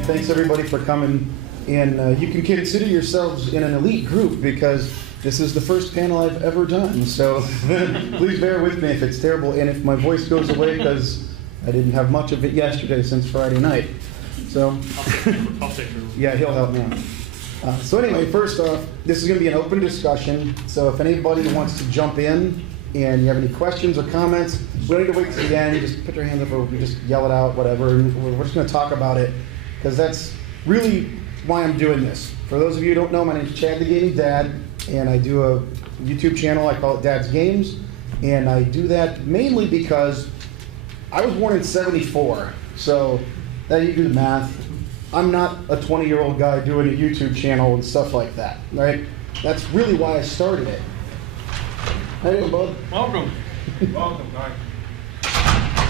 and thanks everybody for coming. And you can consider yourselves in an elite group because this is the first panel I've ever done. So please bear with me if it's terrible and if my voice goes away because I didn't have much of it yesterday since Friday night. So I'll take it. Yeah, he'll help me out. So anyway, first off, this is going to be an open discussion. So if anybody wants to jump in and you have any questions or comments, we don't need to wait till the end. You just put your hand up or you just yell it out, whatever. We're just going to talk about it because that's really why I'm doing this. For those of you who don't know, my name is Chad the Gaming Dad, and I do a YouTube channel. I call it Dad's Games, and I do that mainly because I was born in '74, so that you do the math. I'm not a 20-year-old guy doing a YouTube channel and stuff like that, right? That's really why I started it. How you doing, bud? Welcome. Welcome, guy.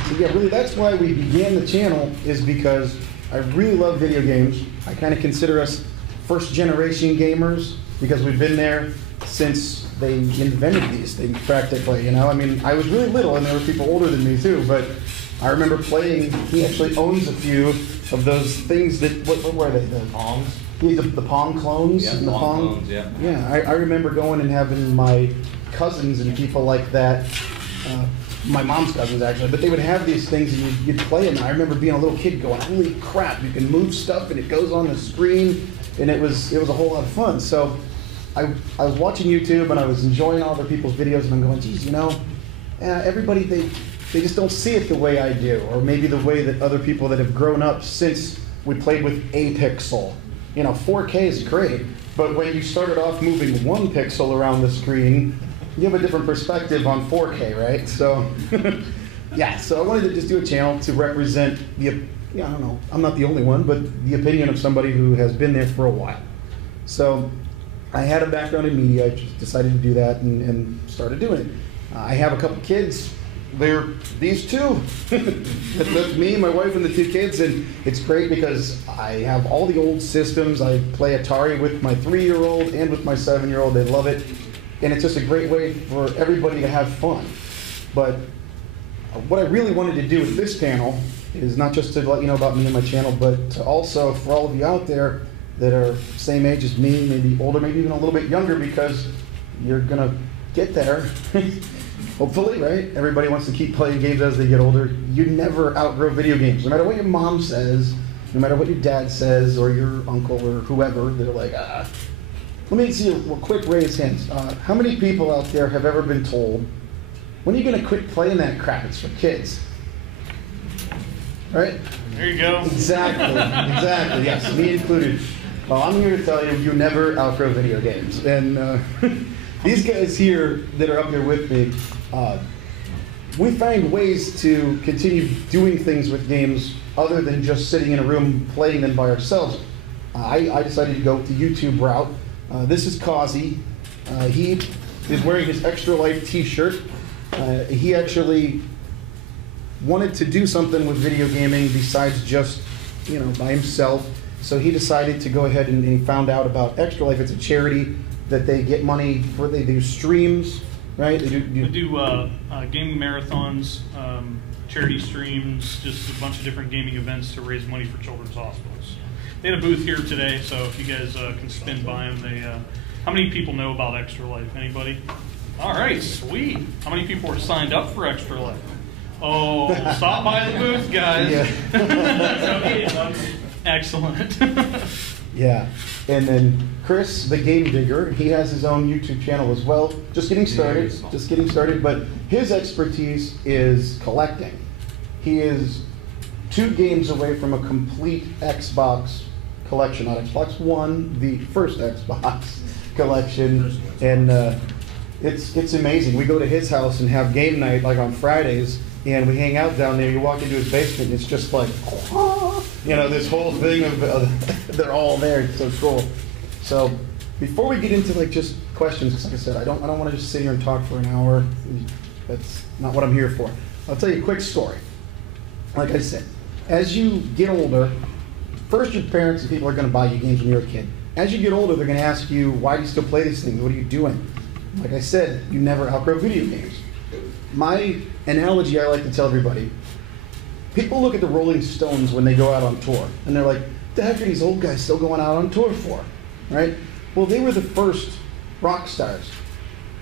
So yeah, really that's why we began the channel, is because I really love video games. I kind of consider us first generation gamers because we've been there since they invented these things practically, you know? I mean, I was really little and there were people older than me too, but I remember playing, he actually owns a few of those things that, what were they? The Pongs? Yeah, the Pong clones? Yeah, and the Pong clones, yeah. Yeah, I remember going and having my cousins and people like that, my mom's cousins actually, but they would have these things and you'd play them. And I remember being a little kid going, holy crap, you can move stuff and it goes on the screen, and it was a whole lot of fun. So I was watching YouTube and I was enjoying all other people's videos and I'm going, geez, you know, everybody, they just don't see it the way I do, or maybe the way that other people that have grown up since we played with a pixel. You know, 4K is great, but when you started off moving 1 pixel around the screen, you have a different perspective on 4K, right? So, yeah, so I wanted to just do a channel to represent the, yeah, I don't know, I'm not the only one, but the opinion of somebody who has been there for a while. So I had a background in media, I just decided to do that and started doing it. I have a couple kids. They're these two. That's me, my wife, and the 2 kids, and it's great because I have all the old systems. I play Atari with my 3-year-old and with my 7-year-old. They love it, and it's just a great way for everybody to have fun. But what I really wanted to do with this panel is not just to let you know about me and my channel, but to also, for all of you out there that are same age as me, maybe older, maybe even a little bit younger, because you're gonna get there. Hopefully, right? Everybody wants to keep playing games as they get older. You never outgrow video games. No matter what your mom says, no matter what your dad says, or your uncle, or whoever, they're like, ah. Let me see a quick raise hands. How many people out there have ever been told, when are you going to quit playing that crap? It's for kids. Right? There you go. Exactly, exactly, yes, me included. Well, I'm here to tell you, you never outgrow video games. And these guys here that are up here with me, we find ways to continue doing things with games other than just sitting in a room playing them by ourselves. I decided to go with the YouTube route. This is Cawzy. He is wearing his Extra Life t-shirt. He actually wanted to do something with video gaming besides just, you know, by himself. So he decided to go ahead and he found out about Extra Life. It's a charity that they get money for. They do streams, right? They do gaming marathons, charity streams, just a bunch of different gaming events to raise money for children's hospitals. They had a booth here today, so if you guys can spin by them, how many people know about Extra Life? Anybody? All right, sweet. How many people are signed up for Extra Life? Oh, stop by the booth, guys. Yeah. Excellent. Yeah, and then Chris, the Game Digger, he has his own YouTube channel as well. Just getting started, but his expertise is collecting. He is 2 games away from a complete Xbox collection on Xbox One, the first Xbox collection, and it's amazing. We go to his house and have game night like on Fridays, and we hang out down there. You walk into his basement, and it's just like, you know, this whole thing of they're all there. It's so cool. So before we get into like just questions, because like I said, I don't want to just sit here and talk for an hour. That's not what I'm here for. I'll tell you a quick story. Like I said, as you get older, first your parents and people are going to buy you games when you're a kid. As you get older, they're going to ask you, why do you still play these things? What are you doing? Like I said, you never outgrow video games. My analogy I like to tell everybody, people look at the Rolling Stones when they go out on tour, and they're like, the heck are these old guys still going out on tour for, right? Well, they were the first rock stars,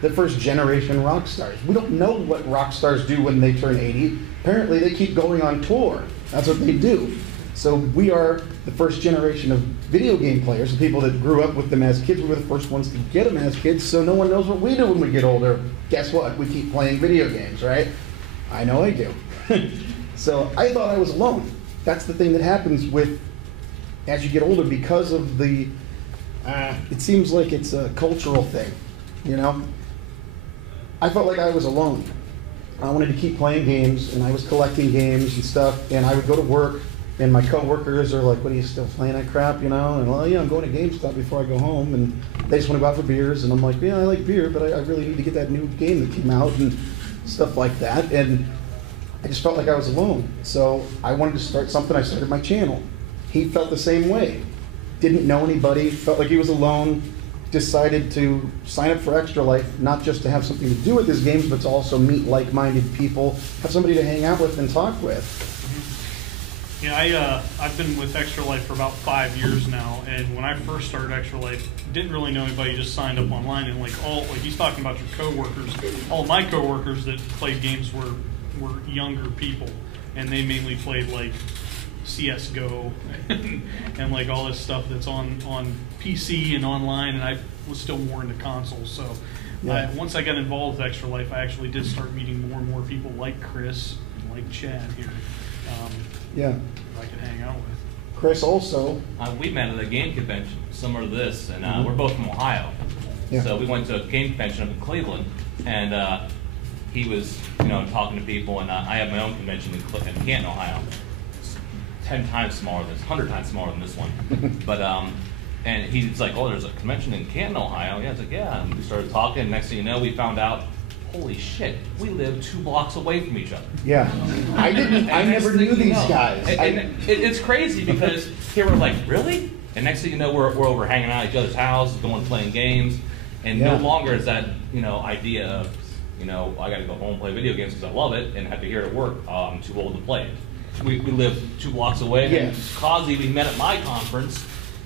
the first generation rock stars. We don't know what rock stars do when they turn 80. Apparently, they keep going on tour. That's what they do. So we are the first generation of video game players, the people that grew up with them as kids. We were the first ones to get them as kids, so no one knows what we do when we get older. Guess what? We keep playing video games, right? I know I do. So I thought I was alone. That's the thing that happens with, as you get older, because of the, it seems like it's a cultural thing, you know? I felt like I was alone. I wanted to keep playing games, and I was collecting games and stuff, and I would go to work, and my coworkers are like, what, are you still playing that crap, you know? And, well, yeah, I'm going to GameStop before I go home, and they just want to go out for beers, and I'm like, yeah, I like beer, but I really need to get that new game that came out, and stuff like that, and I just felt like I was alone. So I wanted to start something. I started my channel. He felt the same way. Didn't know anybody, felt like he was alone, decided to sign up for Extra Life, not just to have something to do with his games, but to also meet like-minded people, have somebody to hang out with and talk with. Yeah, I've been with Extra Life for about 5 years now, and when I first started Extra Life, didn't really know anybody, just signed up online, and like he's talking about your coworkers, all my coworkers that played games were younger people, and they mainly played like CS:GO and like all this stuff that's on PC and online, and I was still more into consoles. So once I got involved with Extra Life, I actually did start meeting more and more people like Chris and like Chad here. I could hang out with. Chris also. We met at a game convention similar to this, and we're both from Ohio. Yeah. So we went to a game convention up in Cleveland, and he was, talking to people, and I have my own convention in Canton, Ohio. It's 10 times smaller than this, 100 times smaller than this one. But and he's like, oh, there's a convention in Canton, Ohio. Yeah, I was like, yeah. And we started talking, and next thing you know, we found out, holy shit, we live 2 blocks away from each other. Yeah. I never knew these guys. It's crazy because here we're like, really? And next thing you know, we're over hanging out at each other's house, going playing games, and no longer is that, idea of, I got to go home and play video games because I love it and have to hear it at work. I'm too old to play it. We live 2 blocks away. Yeah. And Cawzy, we met at my conference.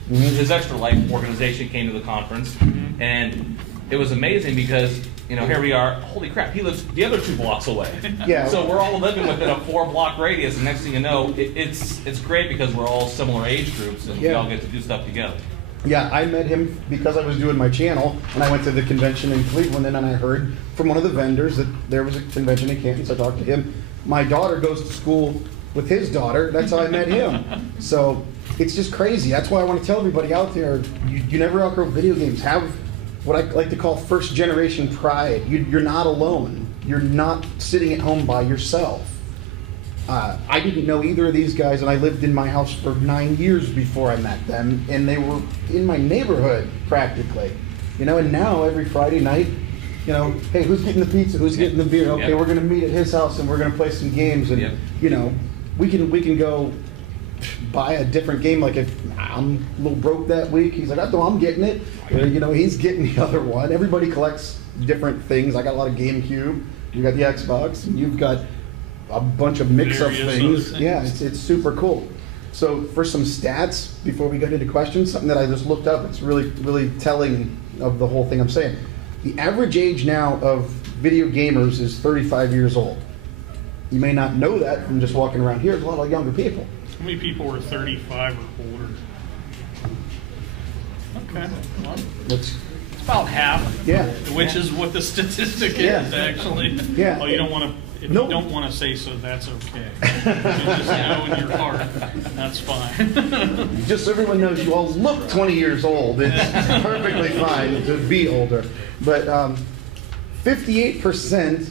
His Extra Life organization came to the conference, and it was amazing because, here we are. Holy crap, he lives the other 2 blocks away. Yeah. So we're all living within a 4-block radius, and next thing you know, it's great because we're all similar age groups, and we all get to do stuff together. Yeah, I met him because I was doing my channel, and I went to the convention in Cleveland, and I heard from one of the vendors that there was a convention in Canton, so I talked to him. My daughter goes to school with his daughter. That's how I met him. So it's just crazy. That's why I want to tell everybody out there, you never outgrow video games. Have what I like to call first-generation pride. You're not alone. You're not sitting at home by yourself. I didn't know either of these guys, and I lived in my house for 9 years before I met them, and they were in my neighborhood practically. And now every Friday night, hey, who's getting the pizza? Who's getting the beer? Okay, we're going to meet at his house, and we're going to play some games, and we can go buy a different game. Like if I'm a little broke that week, he's like, I'm getting it. Or, he's getting the other one. Everybody collects different things. I got a lot of GameCube. You got the Xbox, and you've got a bunch of mix-up things. Yeah, it's super cool. So for some stats, before we get into questions, something that I just looked up, it's really, really telling of the whole thing I'm saying. The average age now of video gamers is 35 years old. You may not know that from just walking around here. There's a lot of younger people. How many people are 35 or older? Okay, well, it's about half. Yeah. Which is what the statistic is, actually. Yeah. Oh, you don't want to. If you don't want to say so, that's okay. You just know in your heart, that's fine. Just so everyone knows, you all look 20 years old. It's perfectly fine to be older. But 58%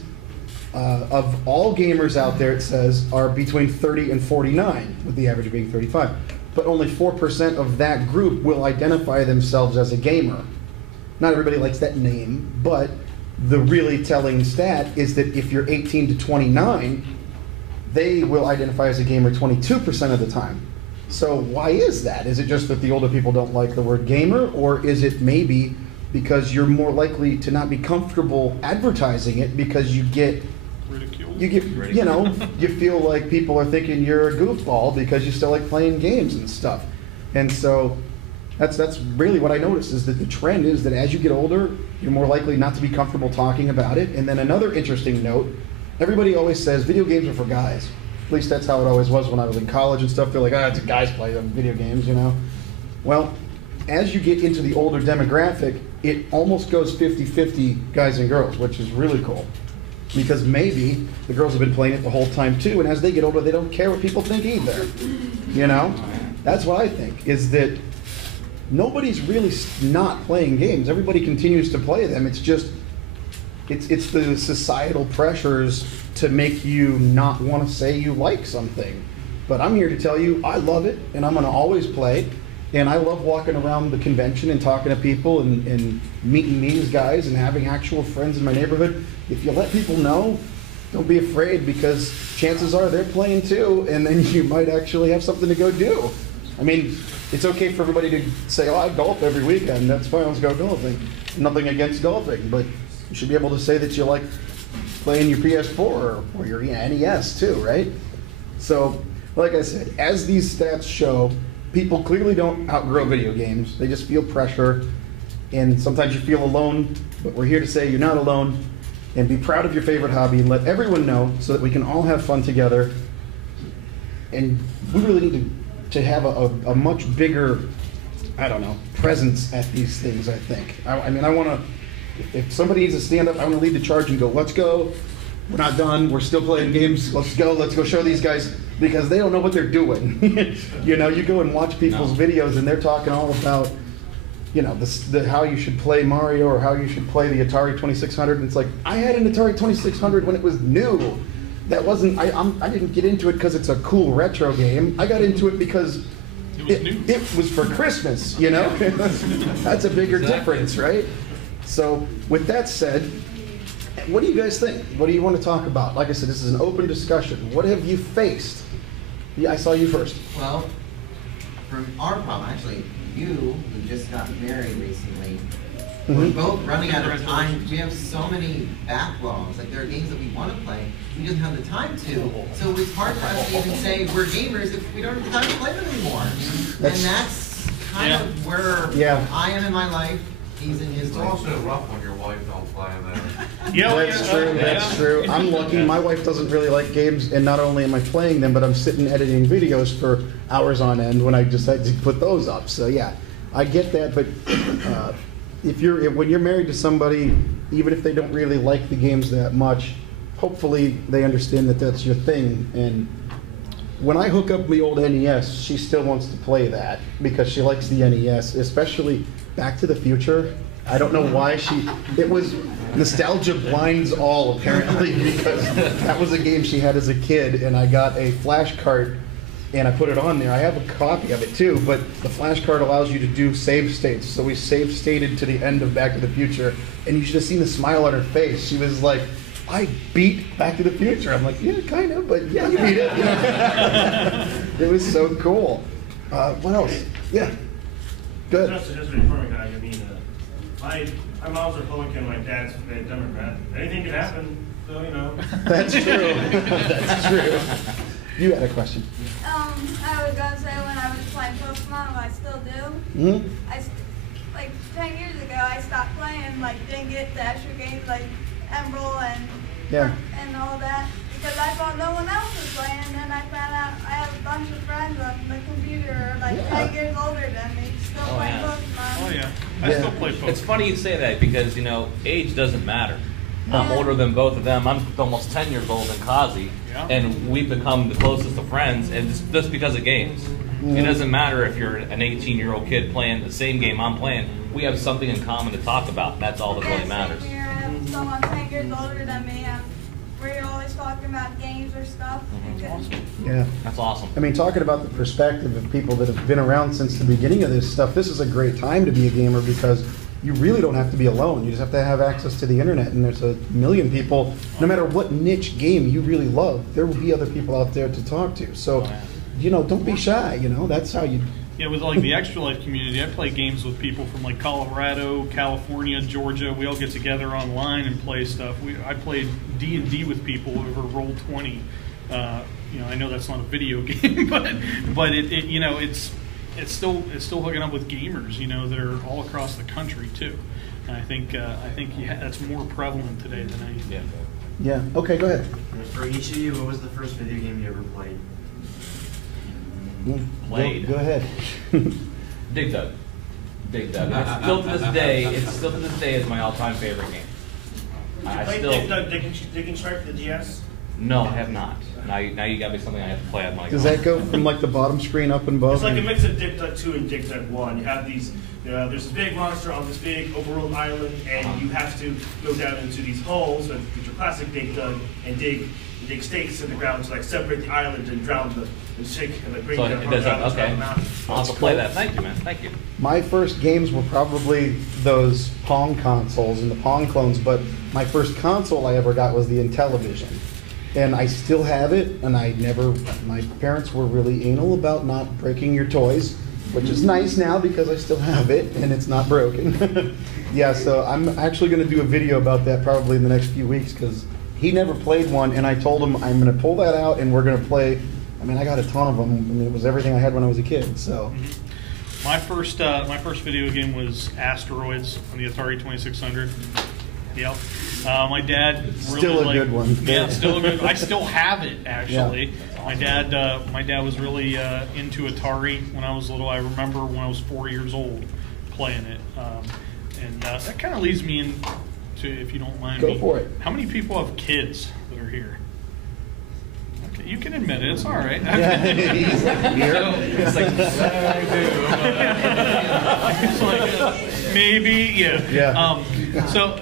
of all gamers out there, it says, are between 30 and 49, with the average being 35. But only 4% of that group will identify themselves as a gamer. Not everybody likes that name, but the really telling stat is that if you're 18 to 29, they will identify as a gamer 22% of the time. So why is that? Is it just that the older people don't like the word gamer, or is it maybe because you're more likely to not be comfortable advertising it because you get ridiculed? You feel like people are thinking you're a goofball because you still like playing games and stuff. And so that's really what I noticed, is that the trend is that as you get older, you're more likely not to be comfortable talking about it. And then another interesting note, everybody always says video games are for guys. At least that's how it always was when I was in college and stuff. They're like, it's a guys play video games, you know? Well, as you get into the older demographic, it almost goes 50-50 guys and girls, which is really cool. Because maybe the girls have been playing it the whole time too, and as they get older, they don't care what people think either. You know? That's what I think, is that nobody's really not playing games. Everybody continues to play them. It's just, it's the societal pressures to make you not want to say you like something. But I'm here to tell you, I love it, and I'm going to always play. And I love walking around the convention and talking to people and meeting these guys and having actual friends in my neighborhood. If you let people know, don't be afraid, because chances are they're playing too, and then you might actually have something to go do. I mean, it's okay for everybody to say, oh, I golf every weekend, that's fine, let's go golfing. Nothing against golfing, but you should be able to say that you like playing your PS4 or your NES too, right? So, like I said, as these stats show, people clearly don't outgrow video games. They just feel pressure, and sometimes you feel alone, but we're here to say you're not alone, and be proud of your favorite hobby and let everyone know so that we can all have fun together. And we really need to have a much bigger, I don't know, presence at these things, I think. I mean, I want to, if somebody needs to stand up, I want to lead the charge and go, let's go. We're not done. We're still playing games. Let's go show these guys, because they don't know what they're doing. You know, you go and watch people's videos and they're talking all about, you know, how you should play Mario or how you should play the Atari 2600. And it's like, I had an Atari 2600 when it was new. That wasn't, I didn't get into it because it's a cool retro game. I got into it because it was for Christmas, you know? That's a bigger difference, right? So with that said, what do you guys think? What do you want to talk about? Like I said, this is an open discussion. What have you faced? Yeah, I saw you first. Well, from our problem, actually, you who just got married recently, we're both running out of time. We have so many backlogs. Like, there are games that we want to play, we just don't have the time to. So it's hard for us to even say we're gamers if we don't have the time to play them anymore. And that's kind of where I am in my life. He's in his. It's also rough when your wife don't play them. That's true. That's true. I'm lucky. My wife doesn't really like games, and not only am I playing them, but I'm sitting editing videos for hours on end when I decide to put those up. So yeah, I get that. But when you're married to somebody, even if they don't really like the games that much, hopefully they understand that that's your thing. And when I hook up the old NES, she still wants to play that because she likes the NES, especially Back to the Future. I don't know why it was nostalgia blinds all, apparently, because that was a game she had as a kid, and I got a flash card and I put it on there. I have a copy of it too, but the flash card allows you to do save states. So we save stated to the end of Back to the Future, and you should have seen the smile on her face. She was like, I beat Back to the Future. I'm like, yeah, kind of, but yeah, you beat it. You know? It was so cool. What else? Yeah. Good. Just a reforming guy, I mean, my mom's Republican, my dad's a Democrat. Anything could happen, so, you know. That's true. That's true. You had a question. I was gonna say when I was playing Pokemon, I still do. Mm-hmm. Like 10 years ago, I stopped playing, like didn't get the extra games like Emerald and all that, because I thought no one else was playing, and then I found out I have a bunch of friends on the computer like 10 years older than me, still playing Pokemon. Oh yeah, I still play Pokemon. It's funny you say that because, you know, age doesn't matter. I'm older than both of them. I'm almost 10 years old than Cawzy, and we've become the closest of friends, and it's just because of games. It doesn't matter if you're an 18-year-old kid playing the same game I'm playing. We have something in common to talk about, and that's all that really matters. Same here. I have someone 10 years older than me. We're always talking about games or stuff. Yeah. That's awesome. I mean, talking about the perspective of people that have been around since the beginning of this stuff, this is a great time to be a gamer because you really don't have to be alone. You just have to have access to the internet, and there's a million people. No matter what niche game you really love, there will be other people out there to talk to. So, you know, don't be shy. You know, that's how you. Yeah, with like the Extra Life community, I play games with people from like Colorado, California, Georgia. We all get together online and play stuff. I played D&D with people over Roll20. You know, I know that's not a video game, but it you know, it's it's still hooking up with gamers, you know, that are all across the country too. And I think that's more prevalent today than anything. Yeah. Okay, go ahead. For each of you, what was the first video game you ever played? Played. Go ahead. Dig Dug. Dig Dug. It's still to this day. Is my all-time favorite game. I Play still. Dig Dug, Dig and Strike for the DS? No, I have not. Now you got me something I have to play. I'm like, Does that go from like the bottom screen up and above? It's like a mix of Dig Dug 2 and Dig Dug 1. You have these, there's this big monster on this big overworld island, and you have to go down into these holes with your classic Dig Dug and dig stakes in the ground to like separate the island and drown the shake and bring So them it does around okay. the mountain. I'll have to play that. Thank you, man. Thank you. My first games were probably those Pong consoles and the Pong clones, but my first console I ever got was the Intellivision. And I still have it, and my parents were really anal about not breaking your toys, which is nice now because I still have it and it's not broken. Yeah, so I'm actually going to do a video about that probably in the next few weeks because he never played one, and I told him I'm going to pull that out and we're going to play. I mean, I got a ton of them. I mean, it was everything I had when I was a kid. So, My first video game was Asteroids on the Atari 2600. Yep. My dad really still a good one. Yeah, still a good. I still have it actually. Yeah. My dad was really into Atari when I was little. I remember when I was 4 years old playing it, and that kind of leads me into, if you don't mind, Go for it. How many people have kids that are here? Okay, you can admit it. It's all right. yeah. It's like, It's like, maybe, yeah. Yeah. So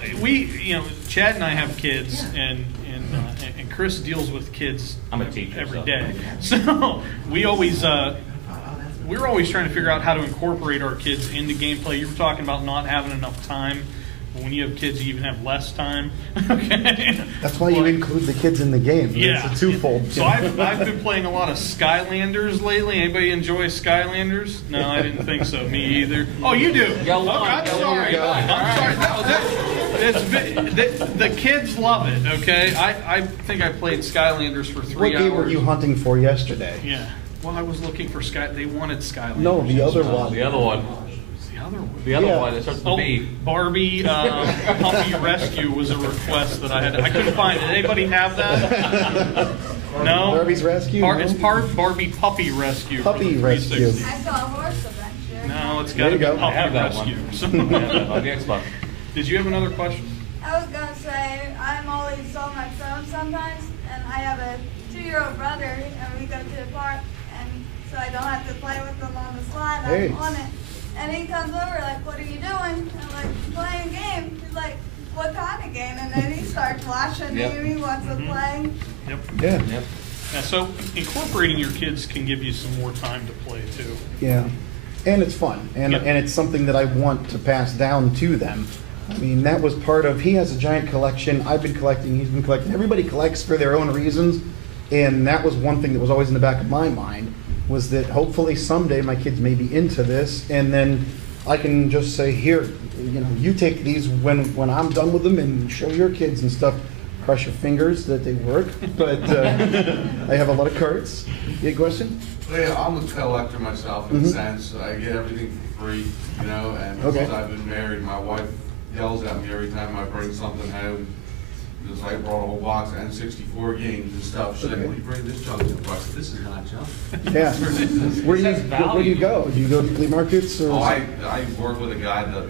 Chad and I have kids, and Chris deals with kids. I'm a teacher every day. So we're always trying to figure out how to incorporate our kids into gameplay. You were talking about not having enough time. When you have kids, you even have less time. Okay. That's why you include the kids in the game. Yeah. It's a twofold. So I've been playing a lot of Skylanders lately. Anybody enjoy Skylanders? No, I didn't think so. Me either. Oh, you do? Go on. I'm sorry. I'm sorry. No, the kids love it, okay? I think I played Skylanders for 3 hours. What game were you hunting for yesterday? Yeah. Well, I was looking for They wanted Skylanders. No, the other one. The other one. The other one, it starts with B. Barbie Puppy Rescue was a request that I had. I couldn't find it. Anybody have that? No? Barbie's Rescue? It's part Barbie Puppy Rescue. Puppy for the Rescue. 360. I saw a horse adventure. No, it's There got to you be go. I have Puppy that Rescue. one. So- On the Xbox. Did you have another question? I was gonna say I'm always on my phone sometimes, and I have a 2-year-old brother, and we go to the park, and so I don't have to play with him on the slide. Hey. I'm on it, and he comes over like, "What are you doing?" I'm like, "Playing a game." He's like, "What kind of game?" And then he starts watching me. He wants to play. Yep. Yeah. Yep. Yeah, so incorporating your kids can give you some more time to play too. Yeah. And it's fun. And Yep. and it's something that I want to pass down to them. I mean, that was part of, he has a giant collection, I've been collecting, he's been collecting. Everybody collects for their own reasons. And that was one thing that was always in the back of my mind, was that hopefully someday my kids may be into this, and then I can just say, here, you take these when I'm done with them and show your kids and stuff. Cross your fingers that they work, but I have a lot of cards. You had a question? Yeah, I'm a collector myself in a sense. I get everything for free, and Okay. since I've been married, my wife yells at me every time I bring something home. Just like I brought a whole box of N64 games and stuff. She's like, "What do you bring this junk to?" I said, "This is not junk." Yeah. Where do you go? Do you go to flea markets or? Oh, I work with a guy that,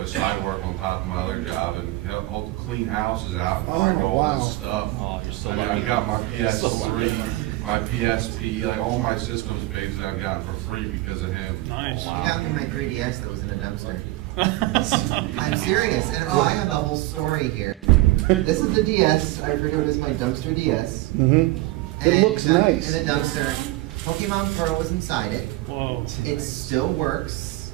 as side work on top of my other job, and he'll clean houses out and find all wow. this stuff. Oh, you're so I lucky. got my You're so PS3, my PSP, like all my systems pages I've gotten for free because of him. Nice. Wow. He got me my 3DS that was in a dumpster. I'm serious, and I have the whole story here. This is the DS. I refer to it as my dumpster DS. Mm-hmm. It And looks nice. In a dumpster. Pokemon Pearl was inside it. Whoa. It still works.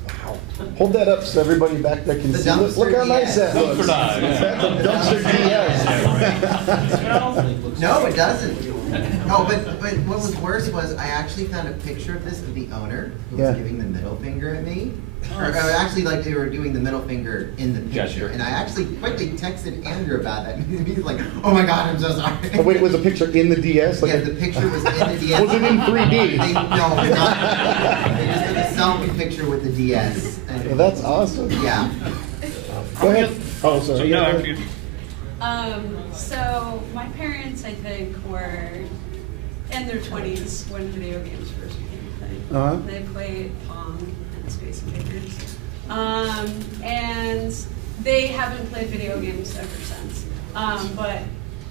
Hold that up so everybody back there can The see. Look how dumpster nice that DS. looks. Dumpster dive, yeah. That's a dumpster DS. No, it doesn't. No, but what was worse was I actually found a picture of this of the owner who was Yeah. giving the middle finger at me. Or actually, like they were doing the middle finger in the picture. Gesture. And I actually quickly texted Andrew about that. He's like, "Oh my God, I'm so sorry." Oh, wait, was the picture in the DS? Yeah, the picture was in the DS. Was it in 3D? No, not. They just did a selfie picture with the DS. Well, that's awesome. Yeah. Go ahead. Oh, sorry. So, Yeah, no, go after ahead. you. So my parents, I think, were in their 20s when video games first became a thing. Uh-huh. They played Pong and Space Invaders. And they haven't played video games ever since. But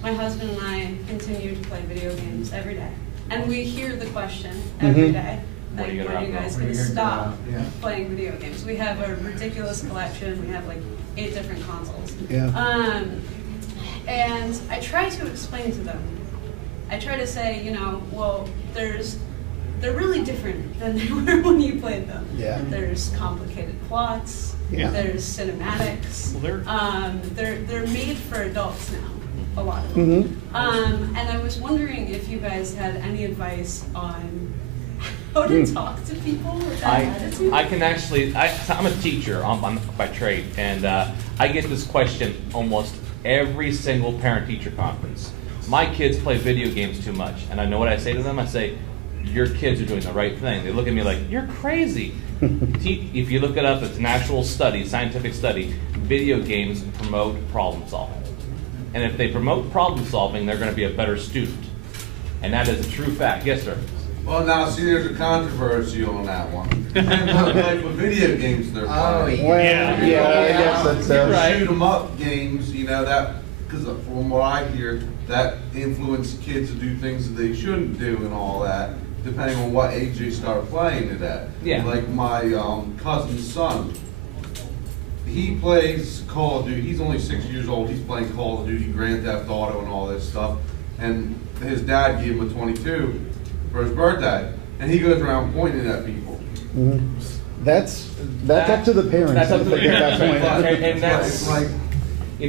my husband and I continue to play video games every day. And we hear the question every day. Like, when are you guys going to stop playing video games? We have a ridiculous collection. We have like 8 different consoles. Yeah. And I try to explain to them. I try to say, well, they're really different than they were when you played them. Yeah. There's complicated plots. Yeah. There's cinematics. Well, They're made for adults now, a lot of them. And I was wondering if you guys had any advice on how to talk to people with that attitude. I can actually, I'm a teacher by trade, and I get this question almost every single parent-teacher conference. My kids play video games too much, and I know what I say to them. I say, your kids are doing the right thing. They look at me like, you're crazy. If you look it up, it's an actual study, scientific study. Video games promote problem solving. And if they promote problem solving, they're going to be a better student. And that is a true fact. Yes, sir? Well, now, see, there's a controversy on that one. Like with video games they're playing. Well, Yeah. I guess that's Right. Shoot 'em up games, that, because from what I hear, that influence kids to do things that they shouldn't do and all that, depending on what age they start playing it at. Yeah. Like my cousin's son, he plays Call of Duty. He's only 6 years old. He's playing Call of Duty, Grand Theft Auto, and all this stuff. And his dad gave him a 22 for his birthday, and he goes around pointing at people. That's up to the parents. That's up to the if they get that point. And that's, It's like,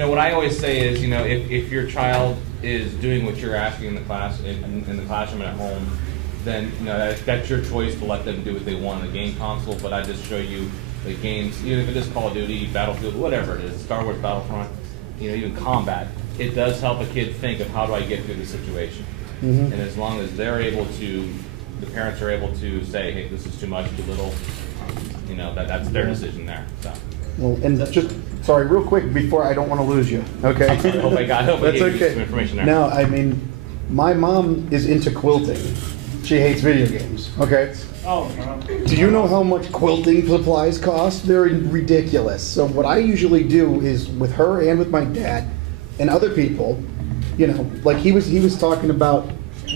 what I always say is, if your child is doing what you're asking in the class, in the classroom and at home, then that's your choice to let them do what they want on the game console. But I just show you the games, even if it is Call of Duty, Battlefield, whatever it is, Star Wars Battlefront, even combat. It does help a kid think of how do I get through the situation. And as long as they're able to, the parents are able to say, hey, this is too much, too little, that's their decision there. So. Well, and just, sorry, real quick before I don't want to lose you, okay? I hope I That's gave you okay. some information there. No, I mean, my mom is into quilting. She hates video games, okay? Oh, Do you know how much quilting supplies cost? They're ridiculous. So what I usually do is with her and with my dad and other people, like he was talking about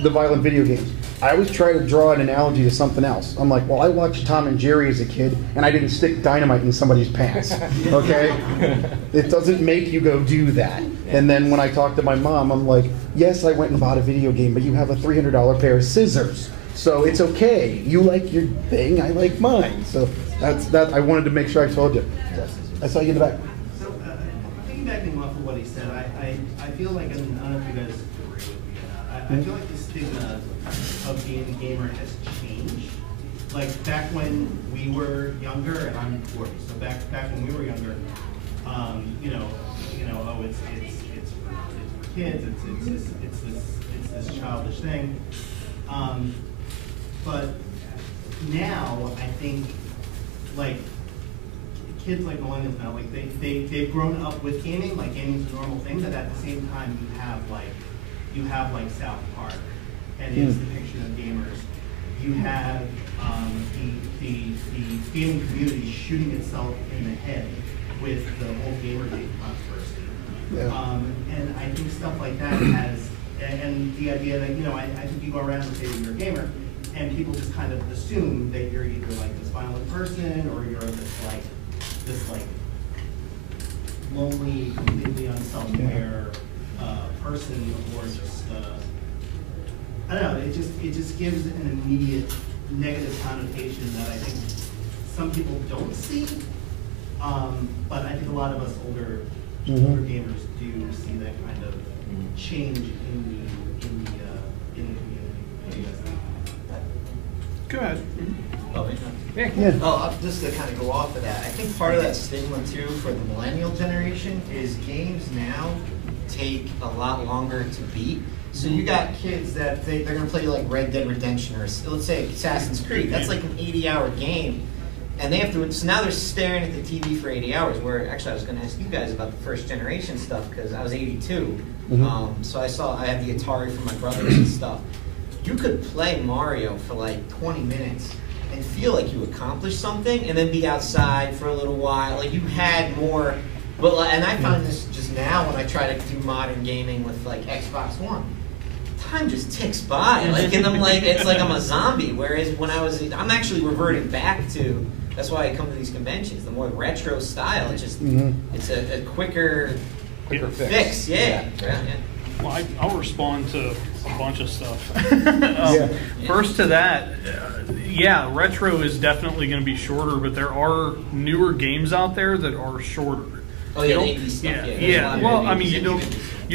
the violent video games. I always try to draw an analogy to something else. I'm like, well, I watched Tom and Jerry as a kid, and I didn't stick dynamite in somebody's pants, okay? It doesn't make you go do that. And then when I talk to my mom, I'm like, yes, I went and bought a video game, but you have a $300 pair of scissors. So it's okay. You like your thing, I like mine. So that's that. I wanted to make sure I told you. I saw you in the back. So, piggybacking off of what he said, I feel like, and I don't know if you guys agree with me or not, I feel like the stigma of being a gamer has changed. Like back when we were younger, and I'm 40, so back when we were younger, oh, it's for kids, it's this childish thing. But now I think like kids like millennials now, like they've grown up with gaming, like gaming's a normal thing, but at the same time you have like South Park and its depiction of gamers. You have the gaming community shooting itself in the head with the whole Gamergate controversy. Yeah. And I think stuff like that has, and the idea that, I think you go around and say that you're a gamer, and people just kind of assume that you're either like this violent person or you're this lonely, completely unself-aware person, or just I don't know. It just gives an immediate negative connotation that I think some people don't see, but I think a lot of us older gamers do see that kind of change in the community. What do you guys think? Go ahead. Just to kind of go off of that, I think part of that stigma too for the millennial generation is games now take a lot longer to beat. So you got kids that they're going to play like Red Dead Redemption or let's say Assassin's Creed. That's like an 80-hour game. and they have to, so now they're staring at the TV for 80 hours, where actually I was going to ask you guys about the first generation stuff, because I was 82, so I had the Atari from my brothers and stuff. You could play Mario for like 20 minutes and feel like you accomplished something, and then be outside for a little while, like you had more, but and I found this just now when I try to do modern gaming with like Xbox One. Time just ticks by, like, and I'm like, it's like I'm a zombie. Whereas when I'm actually reverting back to. That's why I come to these conventions. The more retro style, it's just it's a quicker fix. Yeah. Well, I'll respond to a bunch of stuff. First to that, yeah, retro is definitely going to be shorter, but there are newer games out there that are shorter. Oh yeah, the indie stuff. Yeah. Well, I mean, you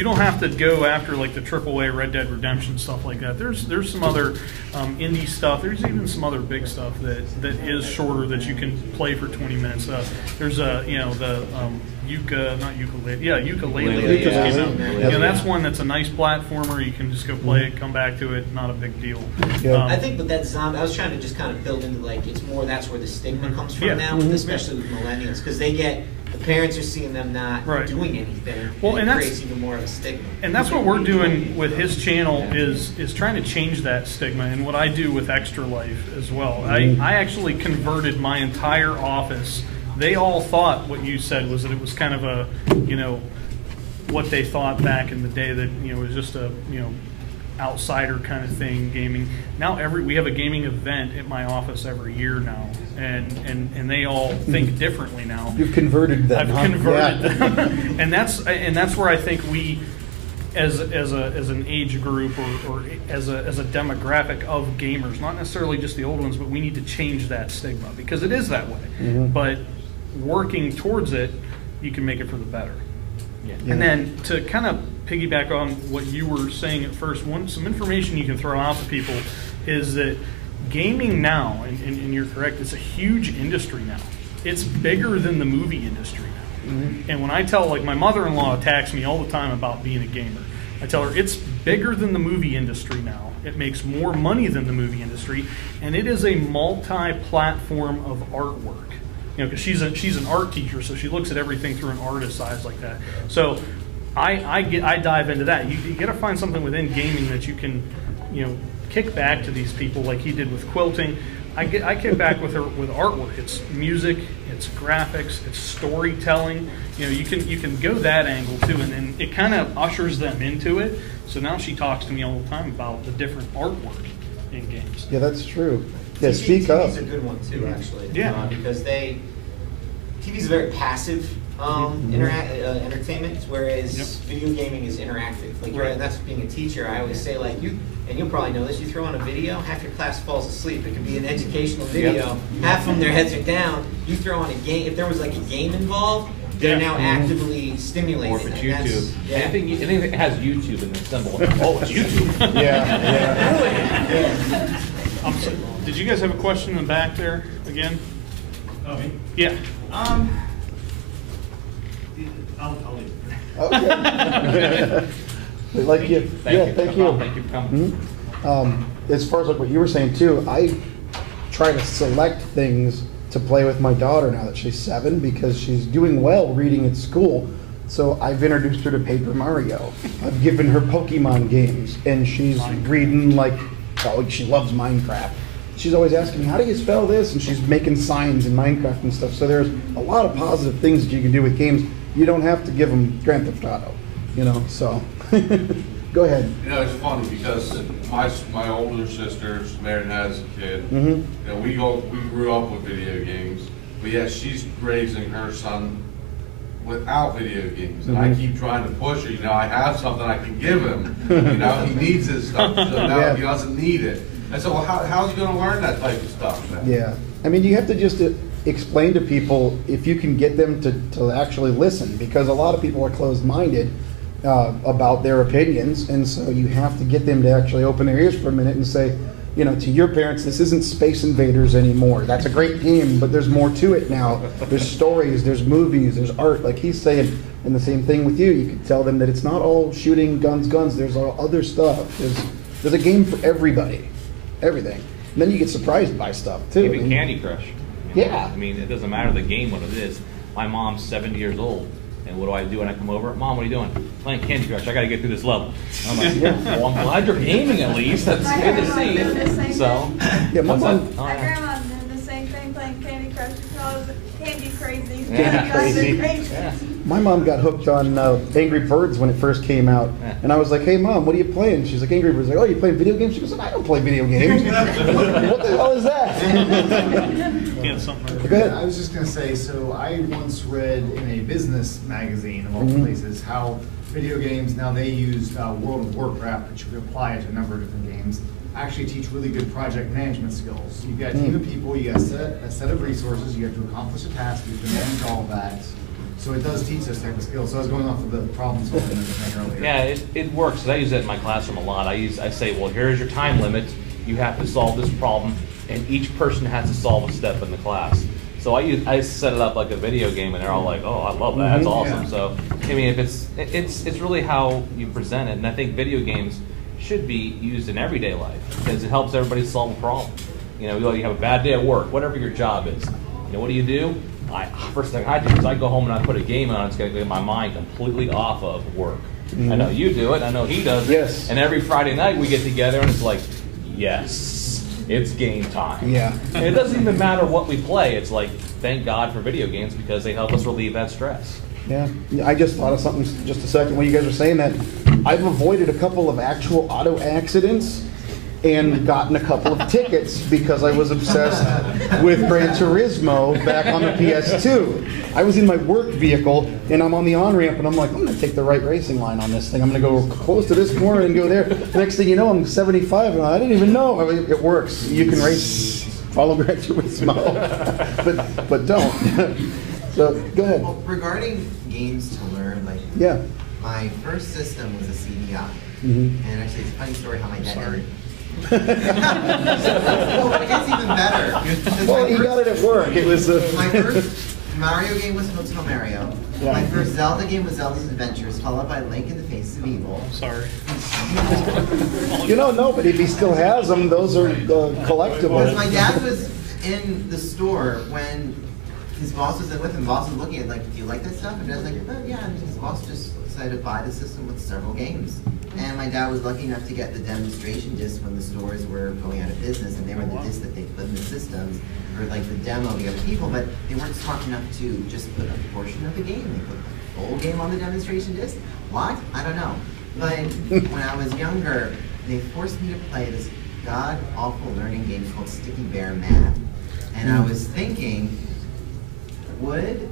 don't have to go after like the AAA Red Dead Redemption stuff like that. There's some other indie stuff. There's even some other big stuff that is shorter that you can play for 20 minutes. There's the ukulele just came out. And that's one that's a nice platformer. You can just go play it, come back to it, not a big deal. I think with that zombie, I was trying to just kind of build into like it's more that's where the stigma comes from now, especially with millennials, because the parents are seeing them not doing anything. Well, and that creates even more of a stigma. And that's what we're doing with his channel is trying to change that stigma, and what I do with Extra Life as well. I actually converted my entire office. They all thought what you said was that it was kind of a, what they thought back in the day that, it was just a, outsider kind of thing, gaming. Now we have a gaming event at my office every year now, and they all think differently now. You've converted them. I've converted them, and that's where I think we, as an age group or as a demographic of gamers, not necessarily just the old ones, but we need to change that stigma because it is that way. But working towards it, you can make it for the better. And then to kind of piggyback on what you were saying at first, some information you can throw out to people is that gaming now, and you're correct, it's a huge industry now. It's bigger than the movie industry now. And when I tell, like, my mother-in-law attacks me all the time about being a gamer, I tell her it's bigger than the movie industry now. It makes more money than the movie industry, and it is a multi-platform of artwork. Because she's an art teacher, so she looks at everything through an artist's eyes like that. So I dive into that. You got to find something within gaming that you can, kick back to these people like he did with quilting. I kick back with her with artwork. It's music, it's graphics, it's storytelling. You can go that angle too, and then it kind of ushers them into it. So now she talks to me all the time about the different artwork in games. Yeah, that's true. Yeah, speak up. TV's a good one too, actually. Yeah, because TV's a very passive entertainment, whereas video gaming is interactive. Like that's being a teacher. I always say, like, and you'll probably know this. You throw on a video, half your class falls asleep. It could be an educational video. Half of them, their heads are down. You throw on a game. If there was like a game involved, they're now actively stimulated. Or if it's YouTube. Anything that has YouTube in the symbol. Oh, it's YouTube. Really? Did you guys have a question in the back there again? Oh, me? Yeah. I'll leave. Okay. Thank you. Thank you. Thank you for coming. As far as like what you were saying too, I try to select things to play with my daughter now that she's 7 because she's doing well reading at school. So I've introduced her to Paper Mario. I've given her Pokemon games, and she's reading like, she loves Minecraft. She's always asking me, how do you spell this? And she's making signs in Minecraft and stuff. So there's a lot of positive things that you can do with games. You don't have to give them Grand Theft Auto, so. Go ahead. It's funny because my older sister married and has a kid. We grew up with video games, but yet she's raising her son without video games, and I keep trying to push her. I have something I can give him. He needs this stuff, so now he doesn't need it. And so, how's he going to learn that type of stuff then? Yeah, I mean, you have to just explain to people if you can get them to actually listen, because a lot of people are closed-minded about their opinions, and so you have to get them to actually open their ears for a minute and say, to your parents, this isn't Space Invaders anymore. That's a great game, but there's more to it now. There's stories, there's movies, there's art. Like he's saying, and the same thing with you. You could tell them that it's not all shooting guns. There's all other stuff. There's a game for everybody, everything. And then you get surprised by stuff too. Even Candy Crush. Yeah. I mean, it doesn't matter the game, what it is. My mom's 70 years old. And what do I do when I come over? Mom, what are you doing? Playing Candy Crush. I got to get through this level. I'm like, well, I'm glad you're gaming at least. That's My good to grandma did the see. same So, Yeah, my what's mom- that? Oh, My yeah. grandma did the same thing playing Candy Crush. She calls it Candy Crazy. Yeah, crazy. Yeah. My mom got hooked on Angry Birds when it first came out, Yeah. and I was like, "Hey, Mom, what are you playing?" She's like, "Angry Birds." Like, "Oh, you playing video games?" She goes, "I don't play video games." What the hell is that? Yeah, something. Go ahead. I was just going to say, so I once read in a business magazine of all Mhm. places how video games, now they use World of Warcraft, which you can apply to a number of different games, actually teach really good project management skills. You've got a team of people, you got a set of resources, you have to accomplish a task, you have to manage all of that. So it does teach those type of skills. So I was going off of the problem solving that I was saying earlier. Yeah, it works. I use it in my classroom a lot. I say, well, here's your time limit. You have to solve this problem, and each person has to solve a step in the class. So I set it up like a video game, and they're all like, "Oh, I love that. That's awesome." Yeah. So I mean, if it's really how you present it, and I think video games should be used in everyday life because it helps everybody solve a problem. You know, you have a bad day at work, whatever your job is. You know, what do? First thing I do is I go home and I put a game on. It's going to get my mind completely off of work. I know you do it. I know he does it. Yes. And every Friday night we get together and it's like, yes, it's game time. Yeah. And it doesn't even matter what we play. It's like, thank God for video games because they help us relieve that stress. Yeah, I just thought of something just a second when you guys were saying that. I've avoided a couple of actual auto accidents and gotten a couple of tickets because I was obsessed with Gran Turismo back on the PS2. I was in my work vehicle and I'm on the on-ramp and I'm like, I'm going to take the right racing line on this thing. I'm going to go close to this corner and go there. Next thing you know, I'm 75 and I didn't even know. I mean, it works. You can race, follow Gran Turismo, but don't. So, go ahead. Well, regarding games to learn, like, Yeah. my first system was a CDI. Mhm. And actually, it's a funny story how my dad Sorry. Oh, but it gets even better. 'Cause Well, my you first- got it at work. It was My first Mario game was Hotel Mario. Yeah. My first Zelda game was Zelda's Adventures, followed by Link in the Face of Evil. Sorry. You know, no, but if he still has them, those are Because collectibles. my dad was in the store when his boss was in with him. The boss was looking at like, do you like that stuff? And I was like, oh yeah. And his boss just decided to buy the system with several games. And my dad was lucky enough to get the demonstration disc when the stores were going out of business, and they were the discs that they put in the systems for like the demo of the other people. But they weren't smart enough to just put a portion of the game. They put the whole game on the demonstration disc. Why? I don't know. But when I was younger, they forced me to play this god-awful learning game called Sticky Bear Math. And I was thinking, would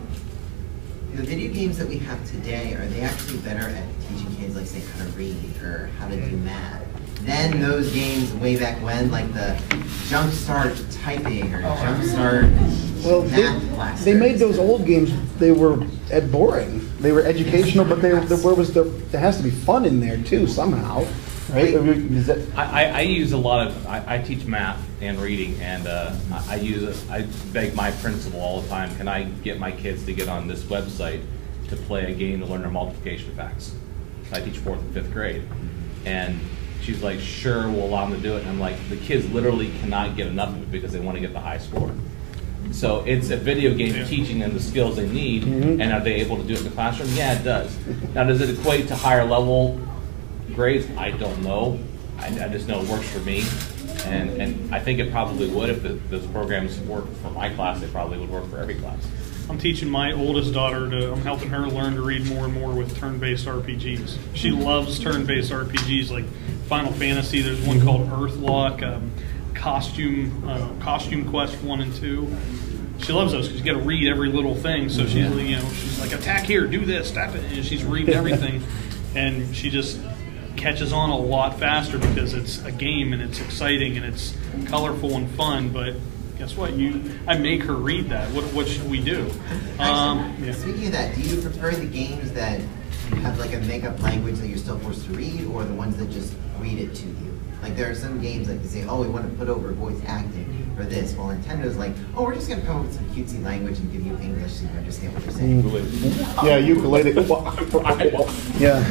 the video games that we have today, are they actually better at teaching kids, like, say, how to read or how to do math than those games way back when, like the Jumpstart Typing or Jumpstart Well, Math Blaster? they made those old games. They were boring. They were educational, but there has to be fun in there too somehow, right? Is that, I use a lot of, I teach math and reading, and I beg my principal all the time, can I get my kids to get on this website to play a game to learn their multiplication facts? I teach 4th and 5th grade. And she's like, sure, we'll allow them to do it. And I'm like, the kids literally cannot get enough of it because they want to get the high score. So it's a video game teaching them the skills they need, and are they able to do it in the classroom? Yeah, it does. Now, does it equate to higher level grades? I don't know. I just know it works for me. And I think it probably would if those programs worked for my class. They probably would work for every class. I'm teaching my oldest daughter I'm helping her learn to read more and more with turn-based RPGs. She loves turn-based RPGs like Final Fantasy. There's one called Earthlock, Costume Quest 1 and 2. She loves those because you got to read every little thing. So she's like, attack here, do this, tap it, and she's reading everything, and she just catches on a lot faster because it's a game and it's exciting and it's colorful and fun. But guess what? I make her read that. What should we do? Speaking of that, do you prefer the games that have like a make-up language that you're still forced to read, or the ones that just read it to you? Like there are some games like they say, oh, we want to put over voice acting for this. Well, Nintendo's like, oh, we're just going to come up with some cutesy language and give you English so you understand what they're saying. yeah, ukulele. yeah.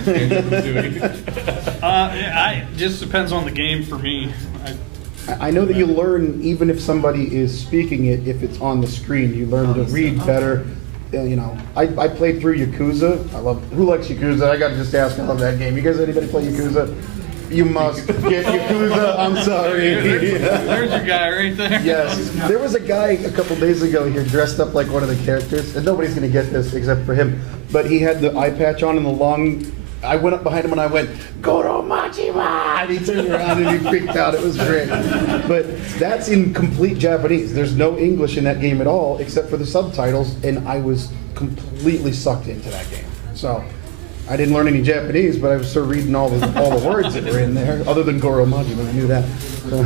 It just depends on the game for me. I know that you learn, even if somebody is speaking it, if it's on the screen, you learn to read better. You know, I played through Yakuza. Who likes Yakuza? I gotta just ask, I love that game. You guys, anybody play Yakuza? You must get Yakuza, I'm sorry. There's your guy right there. Yes. There was a guy a couple days ago here dressed up like one of the characters, and nobody's gonna get this except for him, but he had the eye patch on and the long, I went up behind him and I went, Goro Majima! And he turned around and he freaked out. It was great. But that's in complete Japanese. There's no English in that game at all except for the subtitles, and I was completely sucked into that game. So I didn't learn any Japanese, but I was sort of reading all the words that were in there, other than Goro Majima. I knew that. So.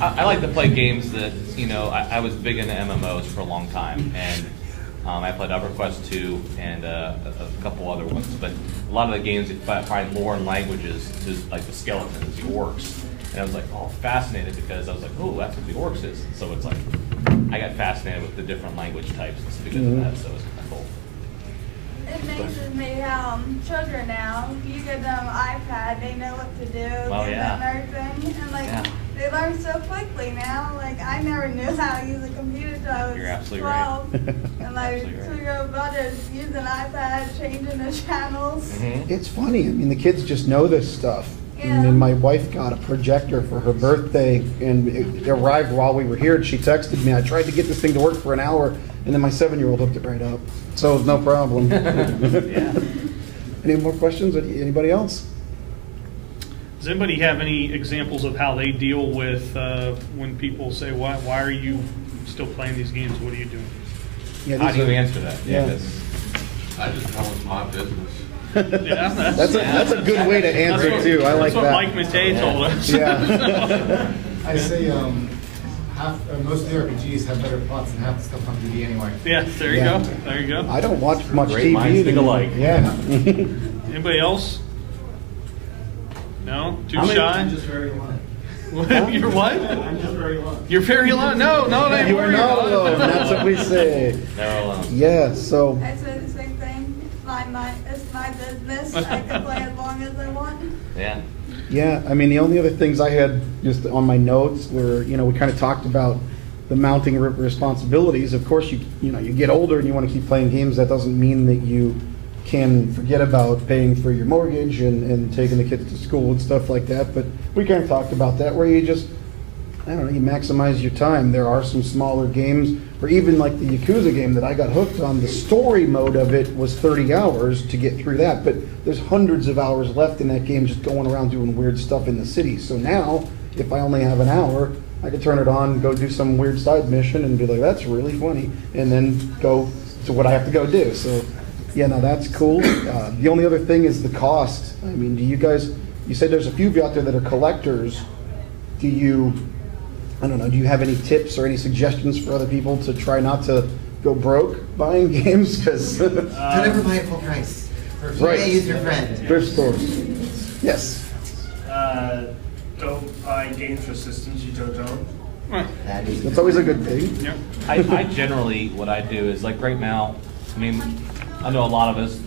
I like to play games that, you know, I was big into MMOs for a long time, and I played EverQuest 2 and a couple other ones, but a lot of the games that find lore and languages, just like the skeletons, the orcs, and I was like, oh, fascinated, because I was like, oh, that's what the orcs is. So it's like, I got fascinated with the different language types because of that, so it's kind of cool. It amazes me how children now, you give them an iPad, they know what to do, give them everything, and like they learn so quickly now. Like I never knew how to use a computer until I was 12, and my 2-year-old brother's using an iPad, changing the channels. It's funny. I mean, the kids just know this stuff. Yeah. And my wife got a projector for her birthday, and it arrived while we were here, and she texted me. I tried to get this thing to work for an hour, and then my 7-year-old hooked it right up. So no problem. Any more questions? Anybody else? Does anybody have any examples of how they deal with when people say, why are you still playing these games? What are you doing? Yeah, how do you answer that? I just tell it's my business. That's a good way to answer too. I like that. That's what Mike Matei told us. Yeah. I say most of the RPGs have better plots than half the stuff on TV anyway. Yeah, there you go. There you go. I don't watch much Great TV. minds think alike. Yeah. Anybody else? No? Too I'm shy? just very alone. You're what? I'm just very alone. You're very alone? No, don't You are worry not about it. alone. That's what we say. They're alone. Yeah. So. I say the same thing. It's my business. I can play as long as I want. Yeah. Yeah, I mean, the only other things I had just on my notes were, you know, we kind of talked about the mounting responsibilities. Of course, you know, you get older and you want to keep playing games. That doesn't mean that you can forget about paying for your mortgage and taking the kids to school and stuff like that. But we kind of talked about that, where you just, I don't know, you maximize your time. There are some smaller games, or even like the Yakuza game that I got hooked on, the story mode of it was 30 hours to get through that, but there's hundreds of hours left in that game just going around doing weird stuff in the city. So now, if I only have an hour, I could turn it on, go do some weird side mission and be like, that's really funny, and then go to what I have to go do. So yeah, no, that's cool. The only other thing is the cost. I mean, do you guys, you said there's a few of you out there that are collectors. Do you, I don't know, do you have any tips or any suggestions for other people to try not to go broke buying games? Because Don't ever buy it full price. Right. Use your friend. Thrift stores. Yes. Don't buy games for systems you don't own. That's always a good thing. Yep. I generally, what I do is, like right now, I mean, I know a lot of us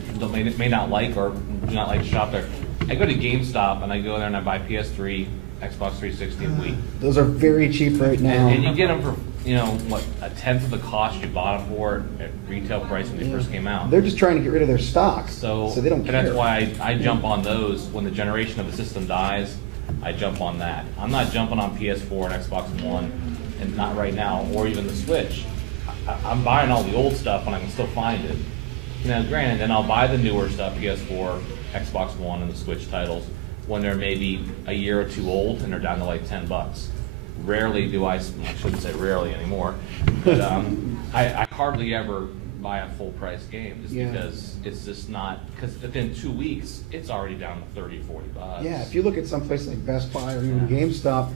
may not like or do not like to shop there. I go to GameStop and I go there and I buy PS3, Xbox 360, and Wii. Those are very cheap right now. And you get them for, you know, what, a tenth of the cost you bought them for at retail price when they first came out. They're just trying to get rid of their stock, so they don't care. And that's why I jump on those when the generation of the system dies. I jump on that. I'm not jumping on PS4 and Xbox One, and not right now, or even the Switch. I'm buying all the old stuff when I can still find it. Now, granted, then I'll buy the newer stuff, PS4, Xbox One, and the Switch titles, when they're maybe a year or two old and they're down to like $10. Rarely do I shouldn't say rarely anymore, but I hardly ever buy a full price game just because it's just not, because within 2 weeks, it's already down to 30, 40 bucks. Yeah, if you look at someplace like Best Buy or even GameStop,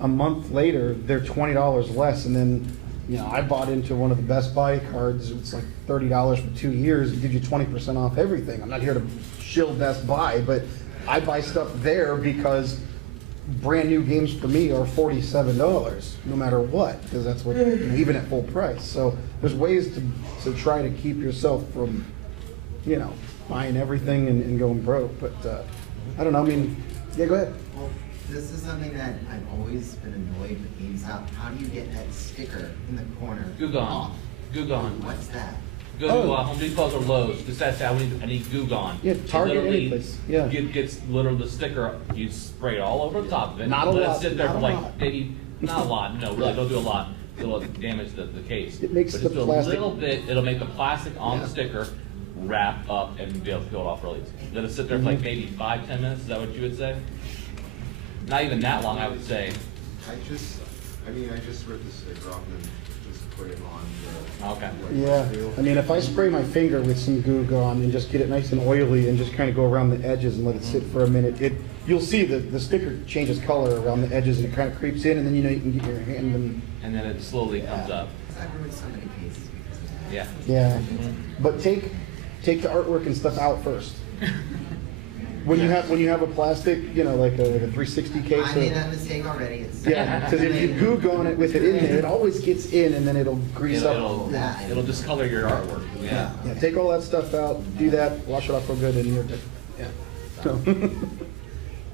a month later, they're $20 less, and then, you know, I bought into one of the Best Buy cards. It's like $30 for 2 years. It gives you 20% off everything. I'm not here to shill Best Buy, but I buy stuff there because brand new games for me are $47, no matter what, because that's what, even at full price. So there's ways to try to keep yourself from, you know, buying everything and going broke. But I don't know. I mean, yeah, go ahead. Well, This is something that I've always been annoyed with games. How do you get that sticker in the corner? Goo Gone. off? Goo Gone. What's that? Go to Home Depot or Lowe's. Just that's how I need Goo Gone. Yeah, Target, It literally any place. Yeah. Gets literally the sticker. You spray it all over the top of it. Not a let lot, it sit there not for a like lot. maybe not a lot. No, really, don't do a lot. It'll damage the case. It makes but the just do a plastic- little bit. It'll make the plastic on the sticker wrap up and be able to peel it off really easy. Let it sit there for like maybe 5-10 minutes. Is that what you would say? Not even that long, I would say. I just rip the sticker off and just put it on the. Okay. Yeah, I mean, if I spray my finger with some Goo Gone and just get it nice and oily and just kind of go around the edges and let it sit for a minute, you'll see the sticker changes color around the edges and it kind of creeps in, and then you know you can get your hand and then it slowly comes up. I've ruined so many cases because of that. Yeah. Yeah, but take the artwork and stuff out first. When you have a plastic, you know, like a 360 case. I made that mistake already. It's Yeah, because if you Goo Gone it with it in there, it always gets in, and then it'll grease up. It'll discolor your artwork. Yeah. Yeah, take all that stuff out, do that, wash it off real good, and you're good. Yeah. So,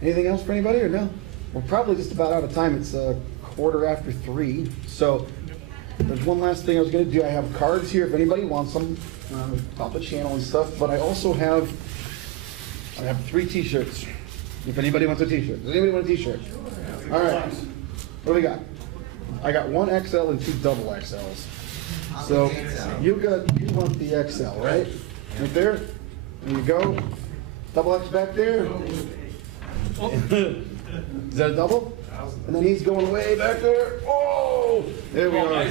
anything else for anybody, or no? We're probably just about out of time. It's 3:15. So there's one last thing I was going to do. I have cards here if anybody wants them, about the channel and stuff. But I also have 3 T-shirts. If anybody wants a T-shirt, does anybody want a T-shirt? All right. What do we got? I got 1 XL and 2 double XLs. So you want the XL, right? Right there. There you go. Double X back there. Is that a double? And then he's going way back there. Oh, there we are.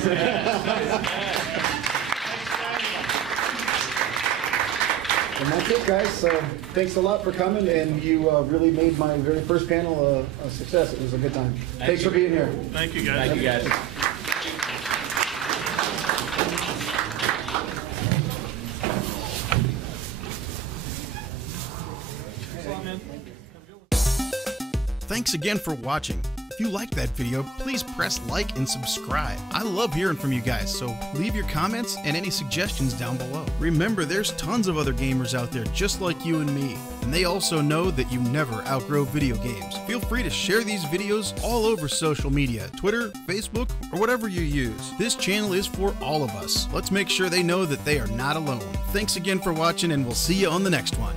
And that's it, guys. So thanks a lot for coming, and you really made my very first panel a success. It was a good time. Thanks for being here. Thank you, guys. Thank you, guys. Thanks again for watching. If you liked that video, please press like and subscribe. I love hearing from you guys, so leave your comments and any suggestions down below. Remember, there's tons of other gamers out there just like you and me, and they also know that you never outgrow video games. Feel free to share these videos all over social media, Twitter, Facebook, or whatever you use. This channel is for all of us. Let's make sure they know that they are not alone. Thanks again for watching, and we'll see you on the next one.